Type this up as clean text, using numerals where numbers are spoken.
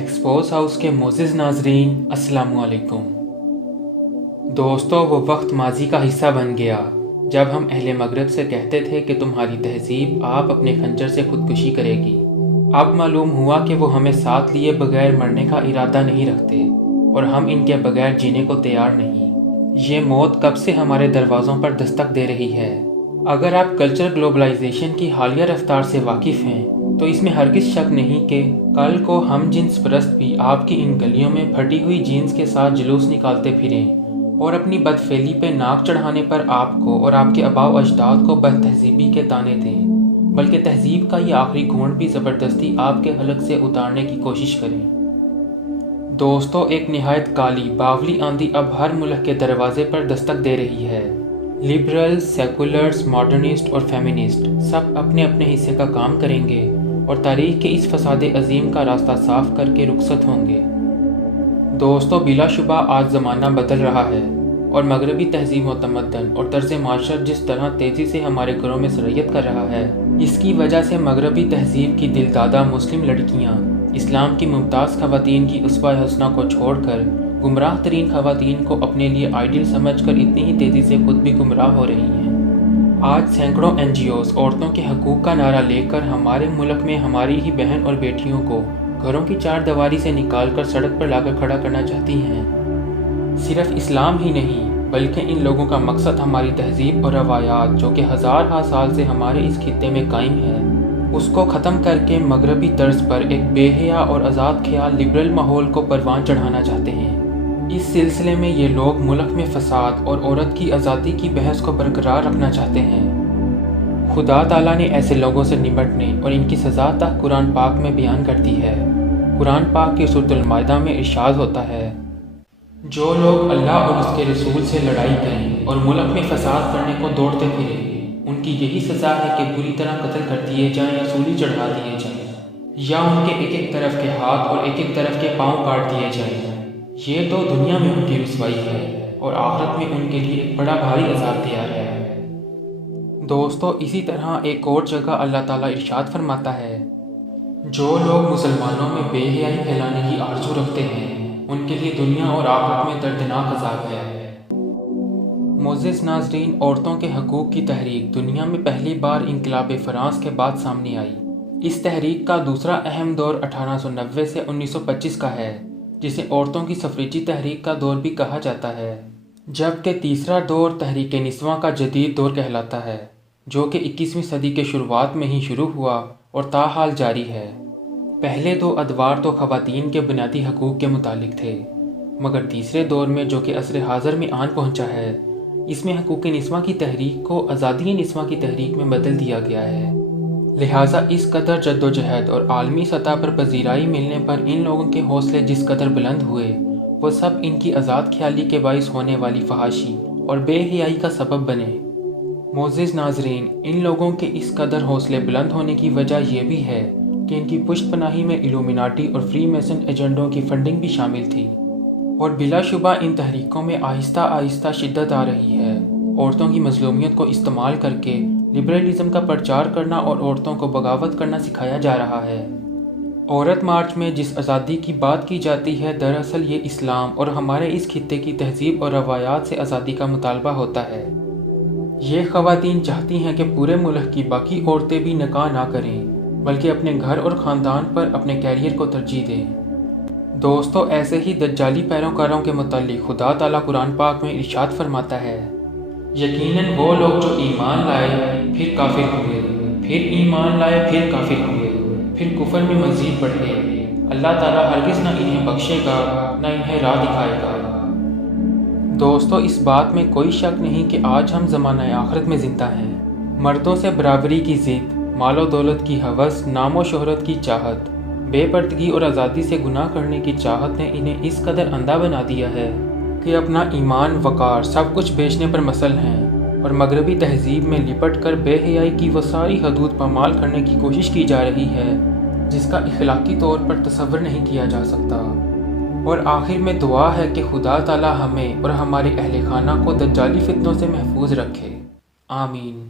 Expose house کے معزز ناظرین السلام علیکم۔ دوستو، وہ وقت ماضی کا حصہ بن گیا جب ہم اہل مغرب سے کہتے تھے کہ تمہاری تہذیب آپ اپنے خنجر سے خودکشی کرے گی۔ اب معلوم ہوا کہ وہ ہمیں ساتھ لیے بغیر مرنے کا ارادہ نہیں رکھتے اور ہم ان کے بغیر جینے کو تیار نہیں۔ یہ موت کب سے ہمارے دروازوں پر دستک دے رہی ہے۔ اگر آپ کلچر گلوبلائزیشن کی حالیہ رفتار سے واقف ہیں تو اس میں ہرگز شک نہیں کہ کل کو ہم جنس پرست بھی آپ کی ان گلیوں میں پھٹی ہوئی جینز کے ساتھ جلوس نکالتے پھریں اور اپنی بدفعلی پہ ناک چڑھانے پر آپ کو اور آپ کے آباء و اجداد کو بد تہذیبی کے طعنے دیں، بلکہ تہذیب کا یہ آخری گھونٹ بھی زبردستی آپ کے حلق سے اتارنے کی کوشش کریں۔ دوستو، ایک نہایت کالی باولی آندھی اب ہر ملک کے دروازے پر دستک دے رہی ہے۔ لبرلز، سیکولرز، ماڈرنسٹ اور فیمنسٹ سب اپنے اپنے حصے کا کام کریں گے اور تاریخ کے اس فساد عظیم کا راستہ صاف کر کے رخصت ہوں گے۔ دوستو، بلا شبہ آج زمانہ بدل رہا ہے اور مغربی تہذیب و تمدن اور طرز معاشرت جس طرح تیزی سے ہمارے گھروں میں سرایت کر رہا ہے، اس کی وجہ سے مغربی تہذیب کی دلدادہ مسلم لڑکیاں اسلام کی ممتاز خواتین کی اسوہ حسنہ کو چھوڑ کر گمراہ ترین خواتین کو اپنے لیے آئیڈیل سمجھ کر اتنی ہی تیزی سے خود بھی گمراہ ہو رہی ہیں۔ آج سینکڑوں NGOs عورتوں کے حقوق کا نعرہ لے کر ہمارے ملک میں ہماری ہی بہن اور بیٹیوں کو گھروں کی چار دیواری سے نکال کر سڑک پر لا کر کھڑا کرنا چاہتی ہیں۔ صرف اسلام ہی نہیں بلکہ ان لوگوں کا مقصد ہماری تہذیب اور روایات جو کہ ہزارہا سال سے ہمارے اس خطے میں قائم ہے، اس کو ختم کر کے مغربی طرز پر ایک بے حیا اور آزاد خیال لبرل ماحول کو پروان چڑھانا چاہتے ہیں۔ اس سلسلے میں یہ لوگ ملک میں فساد اور عورت کی آزادی کی بحث کو برقرار رکھنا چاہتے ہیں۔ خدا تعالیٰ نے ایسے لوگوں سے نمٹنے اور ان کی سزا تک قرآن پاک میں بیان کر دی ہے۔ قرآن پاک کی سورۃ المائدہ میں ارشاد ہوتا ہے، جو لوگ اللہ اور اس کے رسول سے لڑائی کریں اور ملک میں فساد کرنے کو دوڑتے پھریں، ان کی یہی سزا ہے کہ بری طرح قتل کر دیے جائیں یا سولی چڑھا دیے جائیں، یا ان کے ایک ایک طرف کے ہاتھ اور ایک ایک طرف کے پاؤں کاٹ دیے جائیں۔ یہ تو دنیا میں ان کی رسوائی ہے اور آخرت میں ان کے لیے ایک بڑا بھاری عذاب تیار ہے۔ دوستو، اسی طرح ایک اور جگہ اللہ تعالیٰ ارشاد فرماتا ہے، جو لوگ مسلمانوں میں بے حیائی پھیلانے کی آرزو رکھتے ہیں ان کے لیے دنیا اور آخرت میں دردناک عذاب ہے۔ معزز ناظرین، عورتوں کے حقوق کی تحریک دنیا میں پہلی بار انقلاب فرانس کے بعد سامنے آئی۔ اس تحریک کا دوسرا اہم دور 1890 سے 1925 کا ہے، جسے عورتوں کی سفریچی تحریک کا دور بھی کہا جاتا ہے، جبکہ تیسرا دور تحریک نسواں کا جدید دور کہلاتا ہے، جو کہ 21ویں صدی کے شروعات میں ہی شروع ہوا اور تاحال جاری ہے۔ پہلے دو ادوار تو خواتین کے بنیادی حقوق کے متعلق تھے، مگر تیسرے دور میں جو کہ عصر حاضر میں آن پہنچا ہے، اس میں حقوق نسواں کی تحریک کو آزادی نسواں کی تحریک میں بدل دیا گیا ہے۔ لہٰذا اس قدر جدوجہد اور عالمی سطح پر پذیرائی ملنے پر ان لوگوں کے حوصلے جس قدر بلند ہوئے، وہ سب ان کی آزاد خیالی کے باعث ہونے والی فحاشی اور بے حیائی کا سبب بنے۔ معزز ناظرین، ان لوگوں کے اس قدر حوصلے بلند ہونے کی وجہ یہ بھی ہے کہ ان کی پشت پناہی میں الومیناٹی اور فری میسن ایجنڈوں کی فنڈنگ بھی شامل تھی، اور بلا شبہ ان تحریکوں میں آہستہ آہستہ شدت آ رہی ہے۔ عورتوں کی مظلومیت کو استعمال کر کے لبرلزم کا پرچار کرنا اور عورتوں کو بغاوت کرنا سکھایا جا رہا ہے۔ عورت مارچ میں جس آزادی کی بات کی جاتی ہے، دراصل یہ اسلام اور ہمارے اس خطے کی تہذیب اور روایات سے آزادی کا مطالبہ ہوتا ہے۔ یہ خواتین چاہتی ہیں کہ پورے ملک کی باقی عورتیں بھی نکاح نہ کریں، بلکہ اپنے گھر اور خاندان پر اپنے کیریئر کو ترجیح دیں۔ دوستو، ایسے ہی دجالی پیروکاروں کے متعلق خدا تعالیٰ قرآن پاک میں ارشاد فرماتا ہے، یقیناً وہ لوگ جو ایمان لائے پھر کافر ہوئے، پھر ایمان لائے پھر کافر ہوئے، پھر کفر میں مزید بڑھے، اللہ تعالیٰ ہرگز نہ انہیں بخشے گا نہ انہیں راہ دکھائے گا۔ دوستو، اس بات میں کوئی شک نہیں کہ آج ہم زمانہ آخرت میں زندہ ہیں۔ مردوں سے برابری کی ضد، مال و دولت کی ہوس، نام و شہرت کی چاہت، بے پردگی اور آزادی سے گناہ کرنے کی چاہت نے انہیں اس قدر اندھا بنا دیا ہے کہ اپنا ایمان، وقار سب کچھ بیچنے پر مصل ہیں اور مغربی تہذیب میں لپٹ کر بے حیائی کی وہ ساری حدود پامال کرنے کی کوشش کی جا رہی ہے جس کا اخلاقی طور پر تصور نہیں کیا جا سکتا۔ اور آخر میں دعا ہے کہ خدا تعالی ہمیں اور ہمارے اہل خانہ کو دجالی فتنوں سے محفوظ رکھے۔ آمین۔